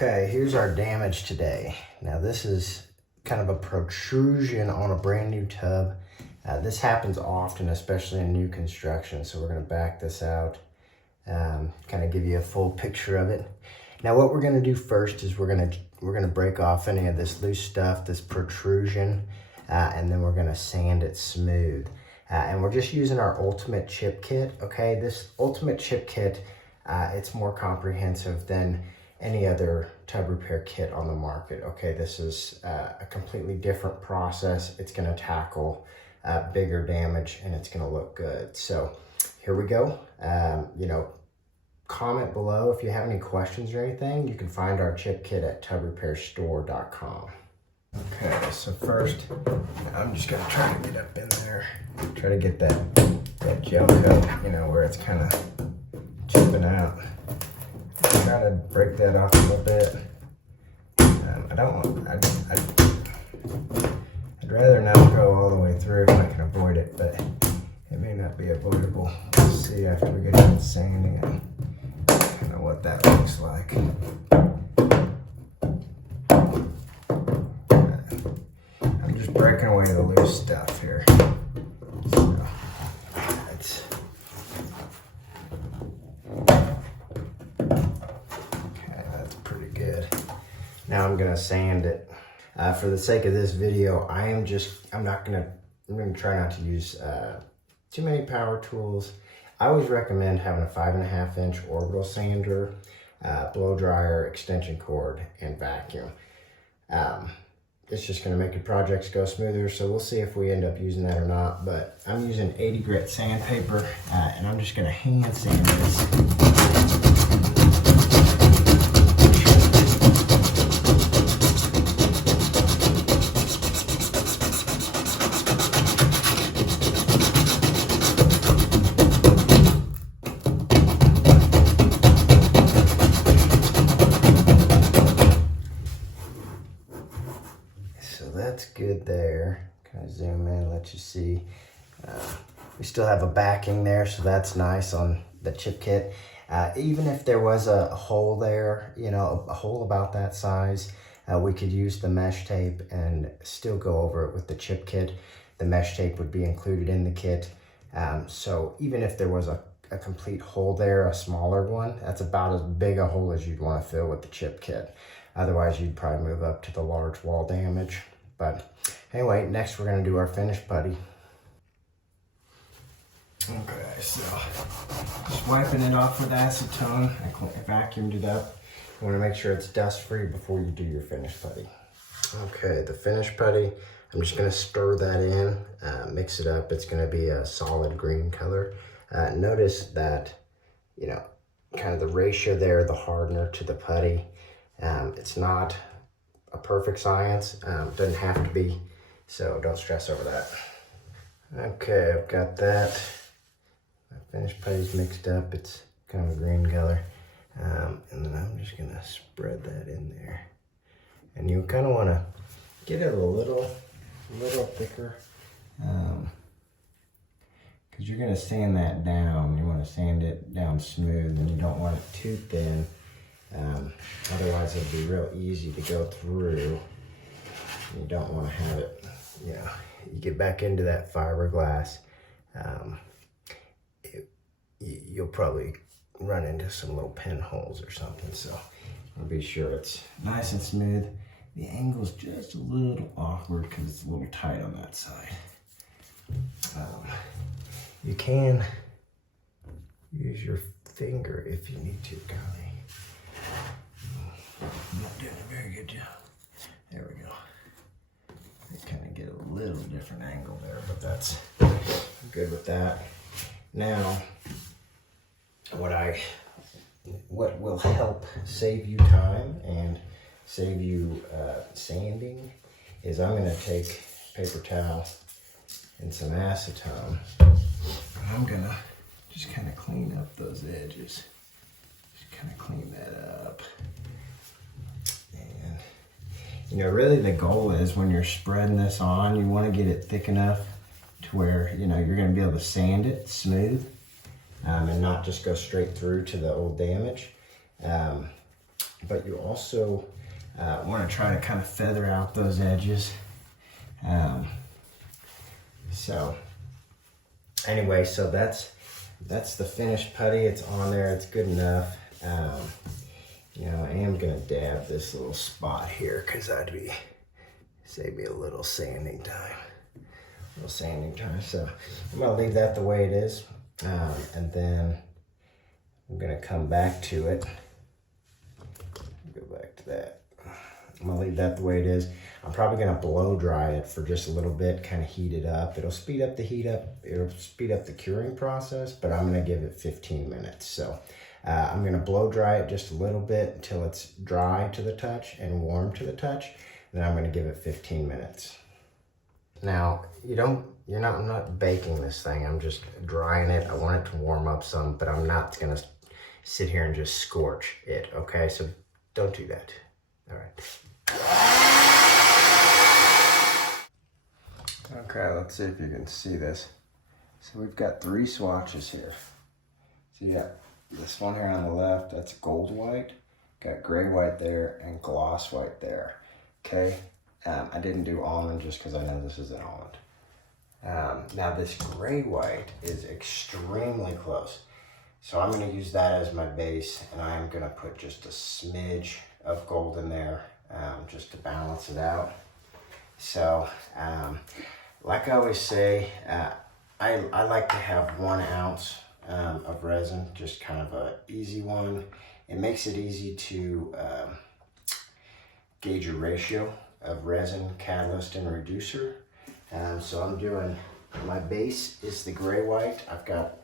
Okay, here's our damage today. Now this is kind of a protrusion on a brand new tub. This happens often, especially in new construction. So we're gonna back this out, kind of give you a full picture of it. Now what we're gonna do first is we're gonna break off any of this loose stuff, this protrusion, and then we're gonna sand it smooth. And we're just using our Ultimate Chip Kit, okay? This Ultimate Chip Kit, it's more comprehensive than any other tub repair kit on the market, okay? This is a completely different process. It's gonna tackle bigger damage and it's gonna look good. So here we go. You know, comment below if you have any questions or anything. You can find our chip kit at tubrepairstore.com. Okay, so first, I'm just gonna try to get up in there, try to get that gel coat, you know, where it's kind of chipping out. Try to break that off a little bit. I'd rather not go all the way through if I can avoid it, but it may not be avoidable. We'll see after we get done sanding it, kind of what that looks like. I'm just breaking away the loose stuff here. So, that's pretty good. Now I'm gonna sand it. For the sake of this video, I'm gonna try not to use too many power tools. I always recommend having a 5.5 inch Orbital Sander, blow dryer, extension cord, and vacuum. It's just gonna make your projects go smoother, so we'll see if we end up using that or not, but I'm using 80 grit sandpaper, and I'm just gonna hand sand this. That's good there. Kind of zoom in, let you see. We still have a backing there, so that's nice on the chip kit. Even if there was a hole there, you know, a hole about that size, we could use the mesh tape and still go over it with the chip kit. The mesh tape would be included in the kit. So even if there was a complete hole there, a smaller one, that's about as big a hole as you'd want to fill with the chip kit. Otherwise, you'd probably move up to the large wall damage. But anyway, next we're gonna do our finish putty. Okay, so just wiping it off with acetone. I vacuumed it up. You wanna make sure it's dust free before you do your finish putty. Okay, the finish putty, I'm just gonna stir that in, mix it up. It's gonna be a solid green color. Notice that, you know, kind of the ratio there, the hardener to the putty, it's not a perfect science, doesn't have to be, so don't stress over that. Okay, I've got that. My finished putty's mixed up, it's kind of a green color. And then I'm just gonna spread that in there. And you kind of wanna get it a little thicker, because you're gonna sand that down. You wanna sand it down smooth, and you don't want it too thin. Otherwise it'd be real easy to go through. You don't want to have it, you know, you get back into that fiberglass, you'll probably run into some little pinholes or something. So I'll be sure it's nice and smooth. The angle's just a little awkward because it's a little tight on that side. You can use your finger if you need to, Connie. I'm not doing a very good job. There we go. I kind of get a little different angle there, but that's good with that. Now, what will help save you time and save you sanding is I'm gonna take paper towel and some acetone. I'm gonna just kind of clean up those edges. Just kind of clean that up. And, you know, really the goal is when you're spreading this on, you want to get it thick enough to where, you know, you're going to be able to sand it smooth and not just go straight through to the old damage. but you also want to try to kind of feather out those edges. So anyway, so that's the finished putty. It's on there, it's good enough. You know, I am gonna dab this little spot here because that'd save me a little sanding time. So I'm gonna leave that the way it is. And then I'm gonna come back to it. Go back to that. I'm gonna leave that the way it is. I'm probably gonna blow dry it for just a little bit, kind of heat it up. It'll speed up the heat up, it'll speed up the curing process, but I'm gonna give it 15 minutes. So I'm gonna blow dry it just a little bit until it's dry to the touch and warm to the touch. Then I'm gonna give it 15 minutes. Now, I'm not baking this thing. I'm just drying it. I want it to warm up some, but I'm not gonna sit here and just scorch it, okay? So don't do that, all right. Okay, let's see if you can see this. So we've got 3 swatches here. So you got this one here on the left, that's gold white. Got gray white there and gloss white there, okay? I didn't do almond just because I know this is an almond. Now this gray white is extremely close. So I'm gonna use that as my base, and I'm gonna put just a smidge of gold in there just to balance it out. So like I always say, I like to have 1 ounce of resin, just kind of a easy one. It makes it easy to gauge your ratio of resin, catalyst, and reducer. So I'm doing, my base is the gray white. I've got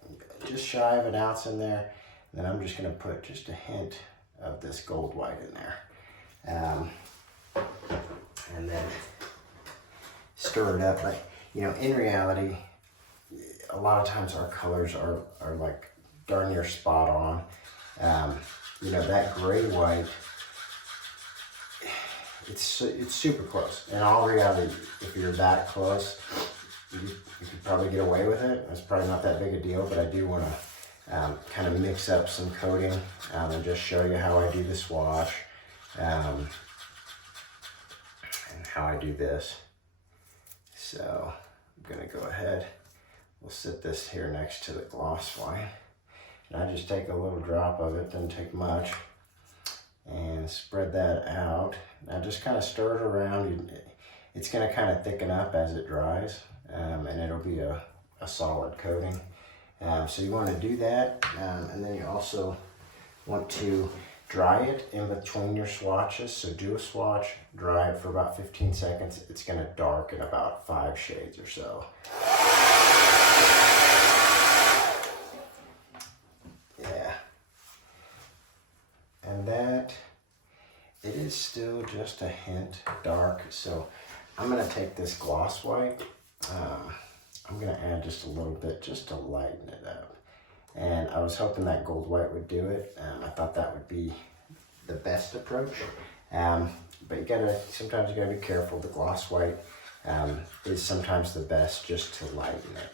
just shy of 1 ounce in there. And then I'm just gonna put just a hint of this gold white in there. And then stir it up. But you know, in reality, a lot of times our colors are like darn near spot on. You know, that gray white, it's super close. In all reality, if you're that close, you could probably get away with it. It's probably not that big a deal, but I do want to kind of mix up some coating and just show you how I do the swatch and how I do this. So I'm gonna go ahead, we'll sit this here next to the gloss white. And I just take a little drop of it, doesn't take much, and spread that out. Now just kind of stir it around. It's gonna kind of thicken up as it dries, and it'll be a solid coating. So you want to do that, and then you also want to dry it in between your swatches. So do a swatch, dry it for about 15 seconds. It's gonna darken about 5 shades or so. Yeah. And that, it is still just a hint dark. So I'm gonna take this gloss white. I'm gonna add just a little bit just to lighten it up. And I was hoping that gold white would do it. I thought that would be the best approach. But sometimes you gotta be careful. The gloss white is sometimes the best just to lighten it.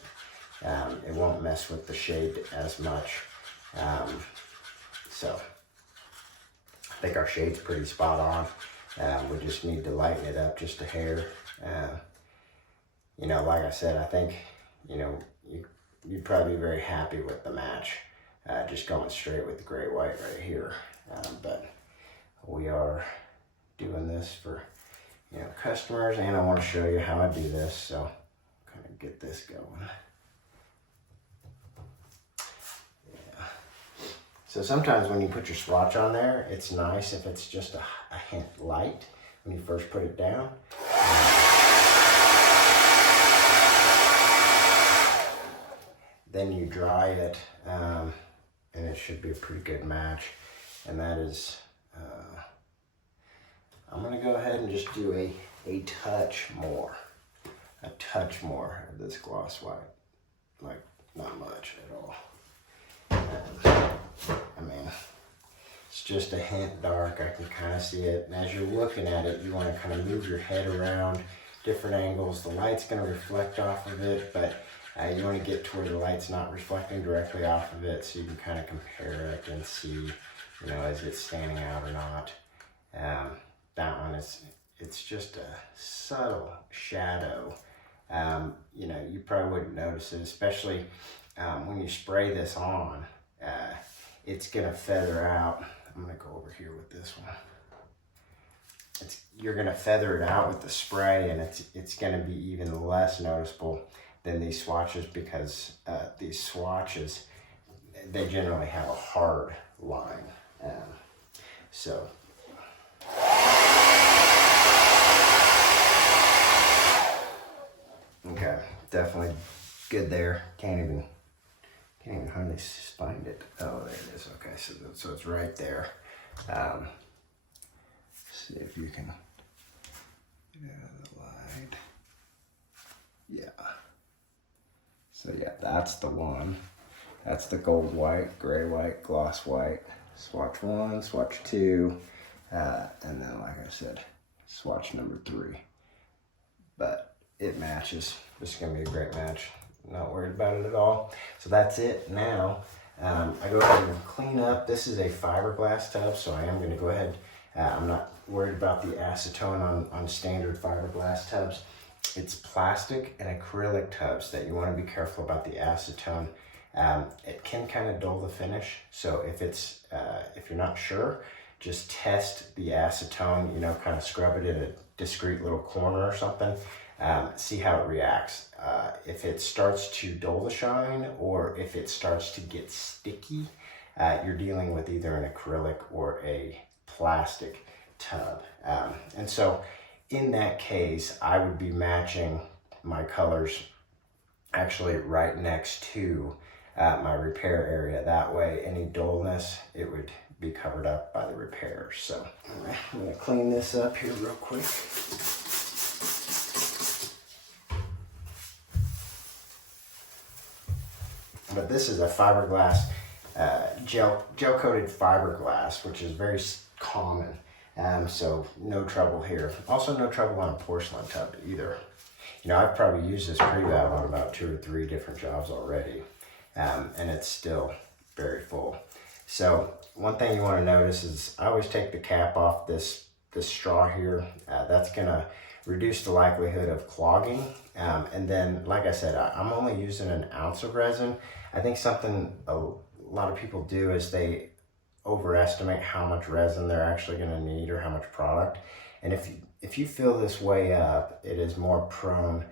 It won't mess with the shade as much. So I think our shade's pretty spot on. We just need to lighten it up just a hair. You know, like I said, I think, you know, you'd probably be very happy with the match, just going straight with the gray white right here. But we are doing this for, you know, customers, and I want to show you how I do this. So kind of get this going. Yeah. So sometimes when you put your swatch on there, it's nice if it's just a hint light when you first put it down. Then you dry it, and it should be a pretty good match. And that is, I'm gonna go ahead and just do a touch more of this gloss white, like not much at all. I mean, it's just a hint dark. I can kind of see it. And as you're looking at it, you want to kind of move your head around different angles. The light's going to reflect off of it, but you want to get to where the light's not reflecting directly off of it, so you can kind of compare it and see you know, is it standing out or not. That one it's just a subtle shadow. You know, you probably wouldn't notice it, especially when you spray this on. It's gonna feather out. I'm gonna go over here with this one. You're gonna feather it out with the spray, and it's gonna be even less noticeable than these swatches, because these swatches, they generally have a hard line. So okay, definitely good there. Can't even hardly find it. Oh, there it is. Okay, so it's right there. See if you can get out of the light. Yeah. So yeah, that's the one. That's the gold white, gray white, gloss white. Swatch 1, swatch 2, and then, like I said, swatch number 3. But it matches. This is gonna be a great match. Not worried about it at all. So that's it. Now, I go ahead and clean up. This is a fiberglass tub, so I am gonna go ahead. I'm not worried about the acetone on standard fiberglass tubs. It's plastic and acrylic tubs that you want to be careful about the acetone. It can kind of dull the finish. So if you're not sure, just test the acetone, you know, kind of scrub it in a discreet little corner or something. See how it reacts. If it starts to dull the shine, or if it starts to get sticky, you're dealing with either an acrylic or a plastic tub. And so in that case, I would be matching my colors actually right next to my repair area. That way, any dullness, it would be covered up by the repair. So I'm gonna clean this up here real quick. But this is a fiberglass, gel-coated fiberglass, which is very common. So no trouble here. Also no trouble on a porcelain tub either. You know, I've probably used this pre-valve on about 2 or 3 different jobs already. And it's still very full. So one thing you want to notice is I always take the cap off this straw here. That's gonna reduce the likelihood of clogging. And then, like I said, I'm only using an ounce of resin. I think something a lot of people do is they overestimate how much resin they're actually gonna need, or how much product. And if you fill this way up, it is more prone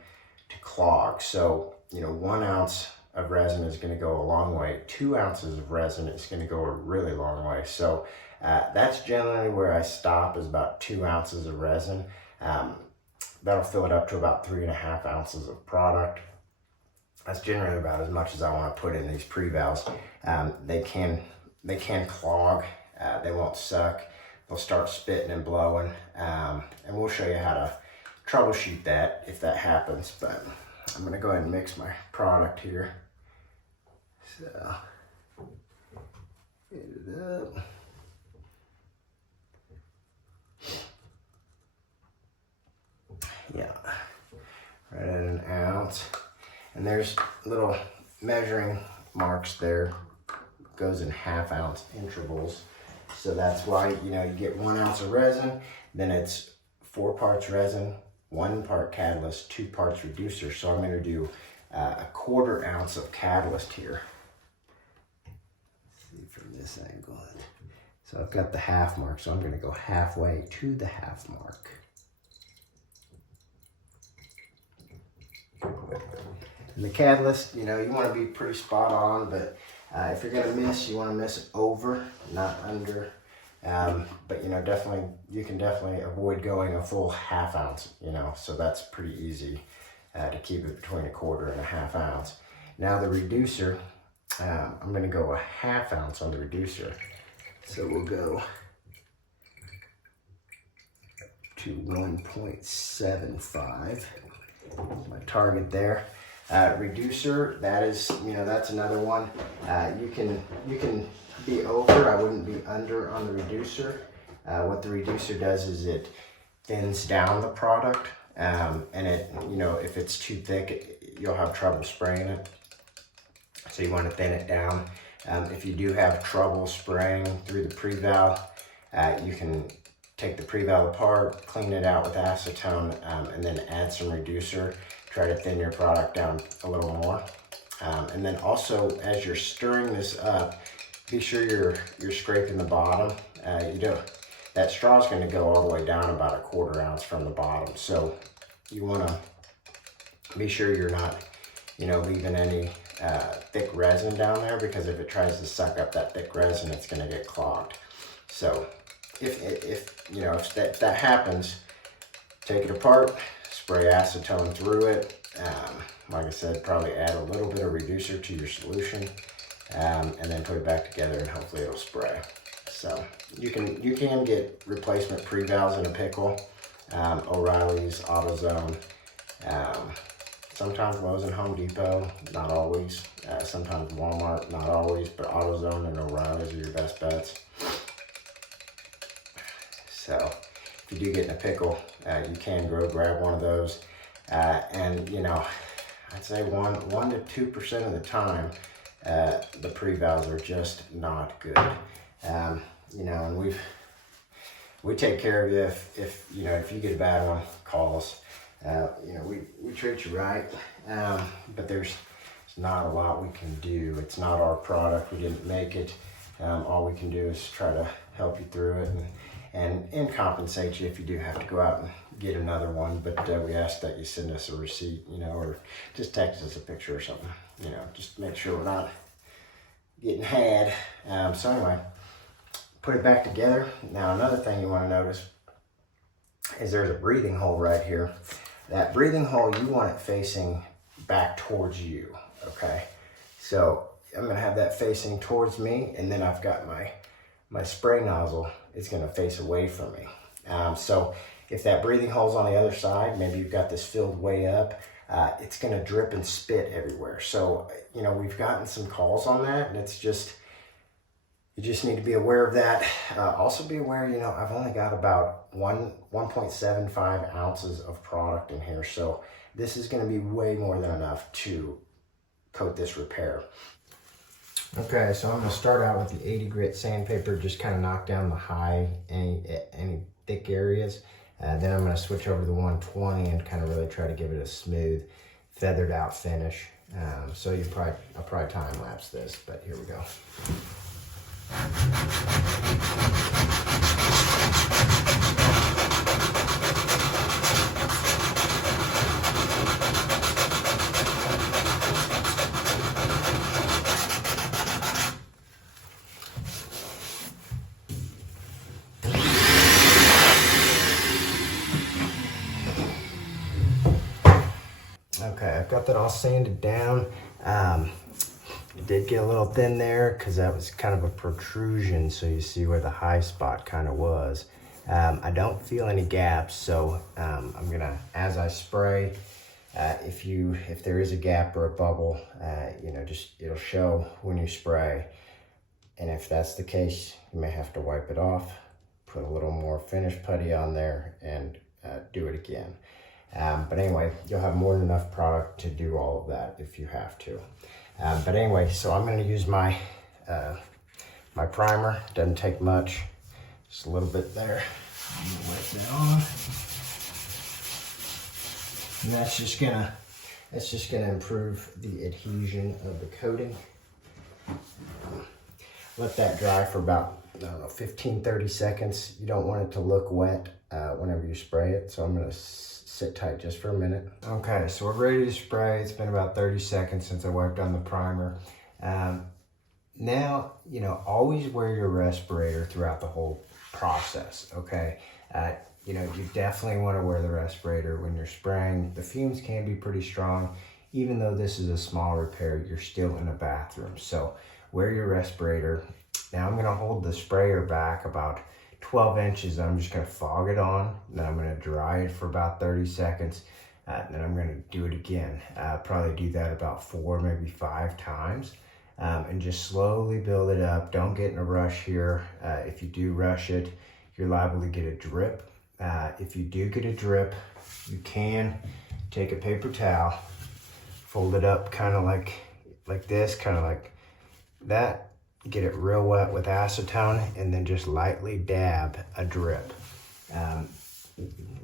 to clog. So, you know, 1 ounce of resin is going to go a long way. 2 ounces of resin is going to go a really long way. So that's generally where I stop, is about 2 ounces of resin. That'll fill it up to about 3.5 ounces of product. That's generally about as much as I want to put in these pre-valves. They can clog. They won't suck. They'll start spitting and blowing. And we'll show you how to troubleshoot that if that happens. But I'm going to go ahead and mix my product here. So, get it up. Yeah, right at an ounce. And there's little measuring marks there. Goes in 1/2 ounce intervals. So that's why, you know, you get 1 ounce of resin, then it's 4 parts resin, 1 part catalyst, 2 parts reducer. So I'm going to do 1/4 ounce of catalyst here. Let's see from this angle. So I've got the 1/2 mark, so I'm going to go halfway to the 1/2 mark. And the catalyst, you know, you want to be pretty spot on, but if you're going to miss, you want to miss over, not under. But, you know, you can definitely avoid going a full 1/2 ounce, you know, so that's pretty easy to keep it between 1/4 and 1/2 ounce. Now the reducer, I'm going to go 1/2 ounce on the reducer. So we'll go to 1.75, my target there. Reducer, that is, you know, that's another one. You can be over, I wouldn't be under on the reducer. What the reducer does is it thins down the product, and it, you know, if it's too thick, you'll have trouble spraying it. So you want to thin it down. If you do have trouble spraying through the pre-valve, you can take the pre-valve apart, clean it out with acetone, and then add some reducer. Try to thin your product down a little more. And then also, as you're stirring this up, be sure you're scraping the bottom. That straw is going to go all the way down about 1/4 ounce from the bottom. So you want to be sure you're not, leaving any thick resin down there, because if it tries to suck up that thick resin, it's going to get clogged. So if that happens, take it apart, spray acetone through it. Like I said, probably add a little bit of reducer to your solution, and then put it back together, and hopefully it'll spray. So you can get replacement pre-valves in a pickle. O'Reilly's, AutoZone, sometimes Lowe's and Home Depot, not always. Sometimes Walmart, not always, but AutoZone and O'Reilly's are your best bets. So if you do get in a pickle, you can grab one of those. And I'd say 1 to 2% of the time, the pre-valves are just not good. And we take care of you if you get a bad one, call us. We treat you right, but there's not a lot we can do. It's not our product. We didn't make it. All we can do is try to help you through it and compensate you if you do have to go out and get another one. But we ask that you send us a receipt, or just text us a picture or something. Just make sure we're not getting had. So anyway, put it back together. Now another thing you want to notice is there's a breathing hole right here. That breathing hole, you want it facing back towards you, okay? So I'm gonna have that facing towards me, and then I've got my spray nozzle, it's gonna face away from me. So if that breathing hole's on the other side, maybe you've got this filled way up, it's gonna drip and spit everywhere. So, we've gotten some calls on that, and you just need to be aware of that. Also be aware, I've only got about 1.75 ounces of product in here. So this is gonna be way more than enough to coat this repair. Okay, so I'm gonna start out with the 80 grit sandpaper, just kind of knock down the any thick areas. Then I'm gonna switch over to the 120 and kind of really try to give it a smooth, feathered out finish. So I'll probably time lapse this, but here we go. Okay, I've got that all sanded down. It did get a little thin there because that was kind of a protrusion, so you see where the high spot kind of was. I don't feel any gaps, so I'm gonna, as I spray, if there is a gap or a bubble, it'll show when you spray. And if that's the case, you may have to wipe it off, put a little more finish putty on there, and do it again. But anyway, you'll have more than enough product to do all of that if you have to. But anyway, so I'm going to use my my primer. Doesn't take much, just a little bit there. I'm going to wipe that on, and that's just gonna improve the adhesion of the coating. Let that dry for about 15-30 seconds. You don't want it to look wet whenever you spray it, so I'm going to sit tight just for a minute. Okay, so we're ready to spray. It's been about 30 seconds since I wiped on the primer. Now, always wear your respirator throughout the whole process, okay? You definitely want to wear the respirator when you're spraying. The fumes can be pretty strong. Even though this is a small repair, you're still in a bathroom. So wear your respirator. Now I'm going to hold the sprayer back about 12 inches. I'm just going to fog it on, then I'm going to dry it for about 30 seconds, then I'm going to do it again. Probably do that about 4, maybe 5 times, and just slowly build it up. Don't get in a rush here. If you do rush it, you're liable to get a drip. If you do get a drip, you can take a paper towel, fold it up kind of like this, kind of like that, get it real wet with acetone, and then just lightly dab a drip.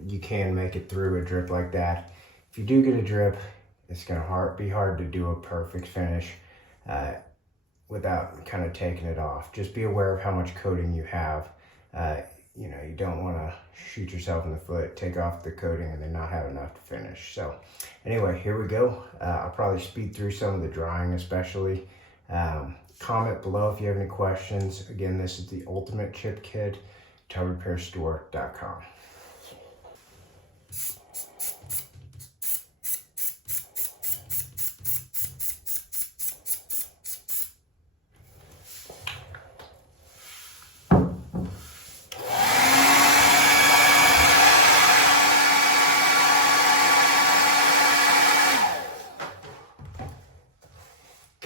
You can make it through a drip like that. If you do get a drip, it's gonna be hard to do a perfect finish without kind of taking it off. Just be aware of how much coating you have. You know, you don't want to shoot yourself in the foot, take off the coating, and then not have enough to finish. So anyway, here we go. I'll probably speed through some of the drying especially. Comment below if you have any questions. Again, this is the Ultimate Chip Kit, tubrepairstore.com.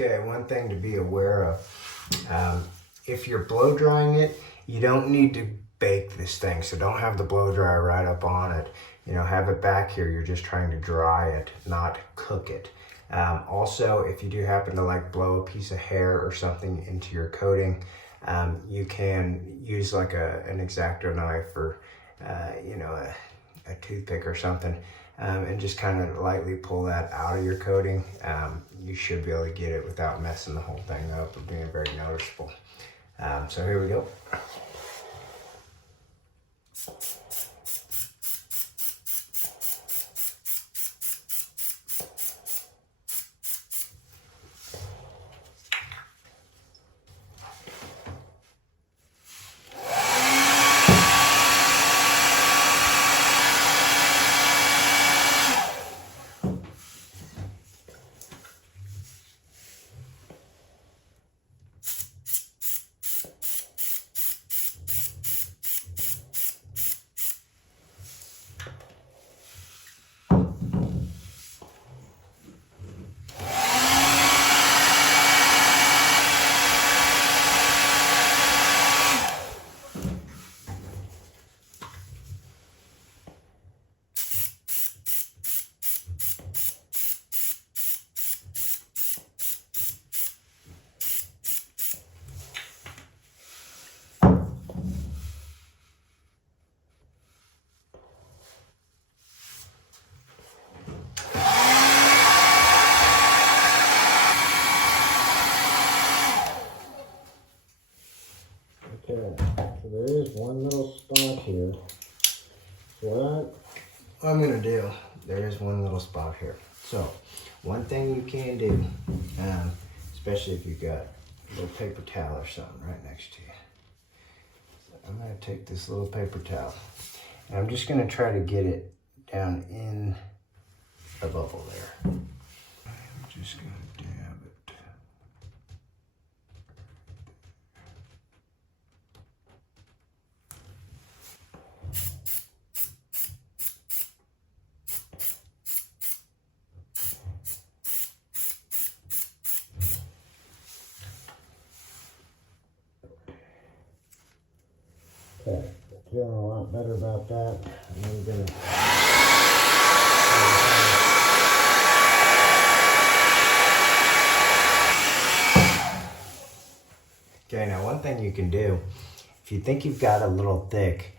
Okay, one thing to be aware of, if you're blow drying it, you don't need to bake this thing, so don't have the blow dryer right up on it. You know, have it back here, you're just trying to dry it, not cook it. Also, if you do happen to like blow a piece of hair or something into your coating, you can use like an X-Acto knife or, you know, a toothpick or something. And just kind of lightly pull that out of your coating. You should be able to get it without messing the whole thing up or being very noticeable. So here we go. Okay, so there is one little spot here. What I'm gonna do, there is one little spot here. So, one thing you can do, especially if you've got a little paper towel or something right next to you. So I'm gonna take this little paper towel, and I'm just gonna try to get it down in the bubble there. I'm just gonna dab it. Okay, feeling a lot better about that. I'm gonna okay, now one thing you can do, if you think you've got a little thick,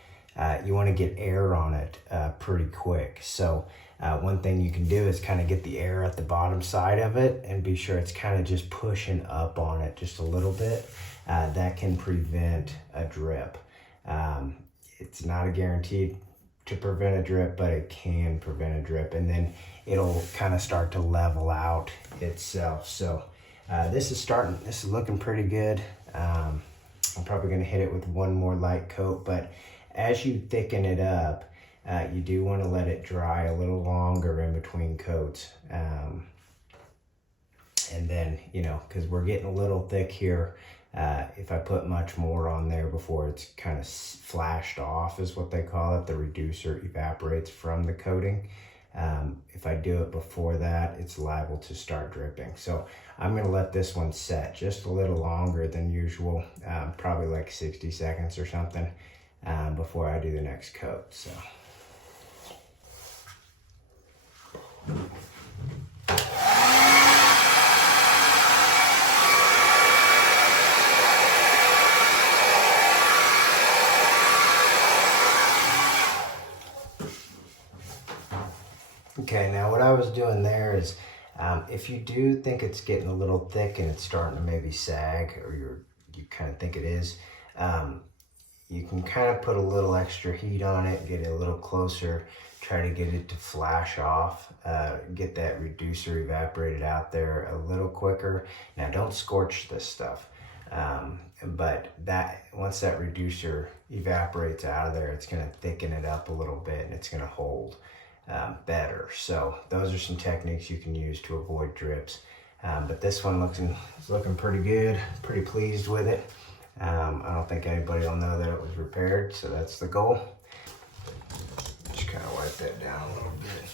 you want to get air on it pretty quick. So one thing you can do is kind of get the air at the bottom side of it and be sure it's kind of just pushing up on it just a little bit. That can prevent a drip. It's not a guarantee to prevent a drip, but it can prevent a drip, and then it'll kind of start to level out itself. So this is looking pretty good. I'm probably going to hit it with one more light coat, but as you thicken it up, you do want to let it dry a little longer in between coats. And then, you know, because we're getting a little thick here, if I put much more on there before it's kind of flashed off is what they call it, the reducer evaporates from the coating. If I do it before that, it's liable to start dripping. So I'm going to let this one set just a little longer than usual, probably like 60 seconds or something, before I do the next coat. So. I was doing there is, if you do think it's getting a little thick and it's starting to maybe sag, or you kind of think it is, you can kind of put a little extra heat on it, get it a little closer, try to get it to flash off, get that reducer evaporated out there a little quicker. Now don't scorch this stuff, but once that reducer evaporates out of there, it's going to thicken it up a little bit and it's going to hold better. So those are some techniques you can use to avoid drips. But this one is looking pretty good, pretty pleased with it. I don't think anybody will know that it was repaired, so that's the goal. Just kind of wipe that down a little bit.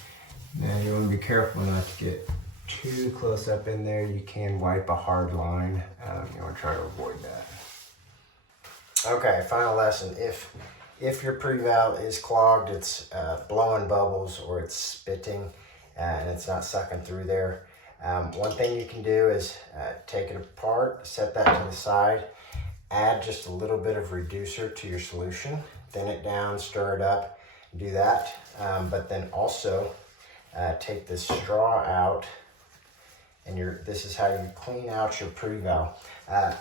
Now you want to be careful not to get too close up in there. You can wipe a hard line. You want to try to avoid that. Okay, final lesson. If your pre-valve is clogged, it's blowing bubbles or it's spitting and it's not sucking through there, one thing you can do is take it apart, set that to the side, add just a little bit of reducer to your solution, thin it down, stir it up, do that. But then also take this straw out, and this is how you clean out your pre-valve.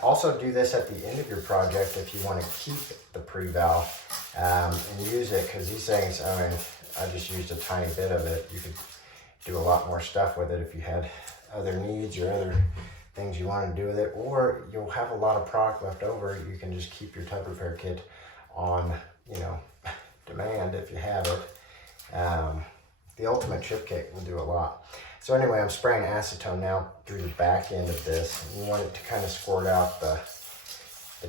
Also do this at the end of your project if you want to keep the pre-valve and use it, because these things, I mean, I just used a tiny bit of it. You could do a lot more stuff with it if you had other needs or other things you want to do with it, or you'll have a lot of product left over. You can just keep your tub repair kit on, demand if you have it. The ultimate chip kit will do a lot. So anyway, I'm spraying acetone now through the back end of this. You want it to kind of squirt out the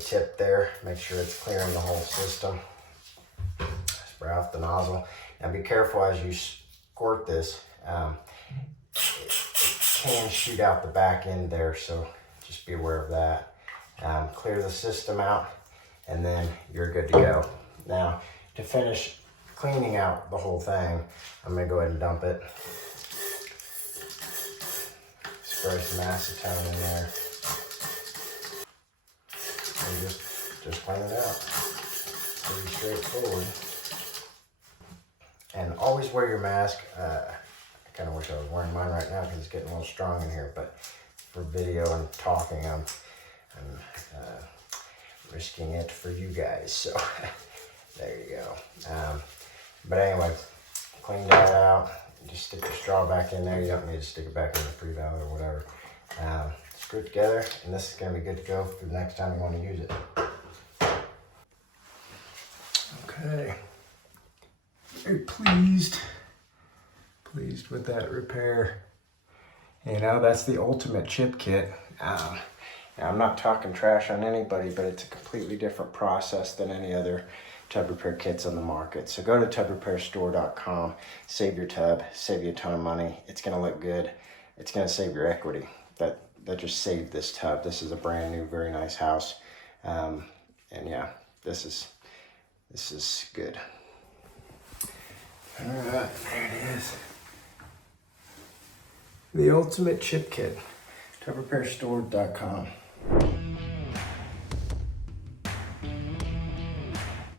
tip there. Make sure it's clearing the whole system. Spray off the nozzle. Now be careful as you squirt this. It can shoot out the back end there, so just be aware of that. Clear the system out, and then you're good to go. Now, to finish cleaning out the whole thing, I'm going to go ahead and dump it. Spray some acetone in there, and just clean it out. Pretty straightforward. And always wear your mask. I kind of wish I was wearing mine right now because it's getting a little strong in here, but for video and talking, I'm risking it for you guys. So there you go. But anyway, clean that out. Just stick the straw back in there. You don't need to stick it back in the pre-valve or whatever. Screw it together, and this is going to be good to go for the next time you want to use it. Okay. Very pleased with that repair. That's the ultimate chip kit. Now I'm not talking trash on anybody, but it's a completely different process than any other tub repair kits on the market. So go to tubrepairstore.com, save your tub, save you a ton of money. It's gonna look good. It's gonna save your equity. That just saved this tub. This is a brand new, very nice house. And yeah, this is good. All right, there it is. The ultimate chip kit, tubrepairstore.com.